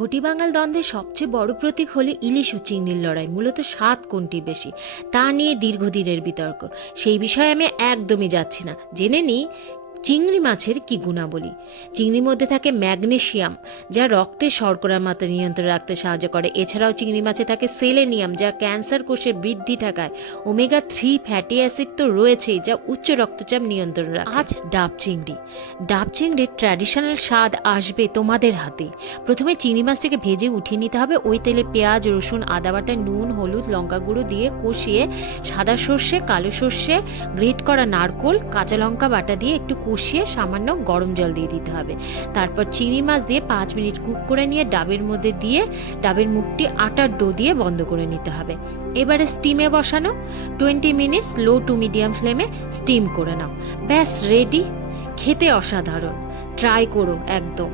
ঘটি বাঙাল দ্বন্দ্বের সবচেয়ে বড় প্রতীক হলো ইলিশ ও চিংড়ির লড়াই। মূলত স্বাদ কোনটি বেশি তা নিয়ে দীর্ঘদিনের বিতর্ক। সেই বিষয়ে আমি একদমই যাচ্ছি না। জেনে নিই চিংড়ি মাছের কি গুণাবলী। চিংড়ির মধ্যে থাকে ম্যাগনেসিয়াম, যা রক্তের শর্করার মাত্রা নিয়ন্ত্রণে রাখতে সাহায্য করে। এছাড়াও চিংড়ি মাছে থাকে সেলেনিয়াম, যা ক্যান্সার কোষের বৃদ্ধি ঠেকায়। ওমেগা 3 ফ্যাটি অ্যাসিড তো রয়েছেই, যা উচ্চ রক্তচাপ নিয়ন্ত্রণে রাখে। আজ ডাব চিংড়ি। ডাব চিংড়ির ট্র্যাডিশনাল স্বাদ আসবে তোমাদের হাতে। প্রথমে চিংড়ি মাছটাকে ভেজে উঠিয়ে নিতে হবে। ওই তেলে পেঁয়াজ, রসুন, আদা বাটা, নুন, হলুদ, লঙ্কা গুঁড়ো দিয়ে কষিয়ে সাদা সর্ষে, কালো সর্ষে, গ্রেট করা নারকোল, কাঁচা লঙ্কা বাটা দিয়ে একটু কষিয়ে সামান্য গরম জল দিয়ে দিতে হবে। তারপর চিংড়ি মাছ দিয়ে 5 মিনিট কুক করে নিয়ে ডাবের মধ্যে দিয়ে ডাবের মুখটি আটার ডো দিয়ে বন্ধ করে নিতে হবে। এবারে স্টিমে বসানো 20 মিনিট লো টু মিডিয়াম ফ্লেমে স্টিম করে নাও। ব্যাস রেডি। খেতে অসাধারণ। ট্রাই করো একদম।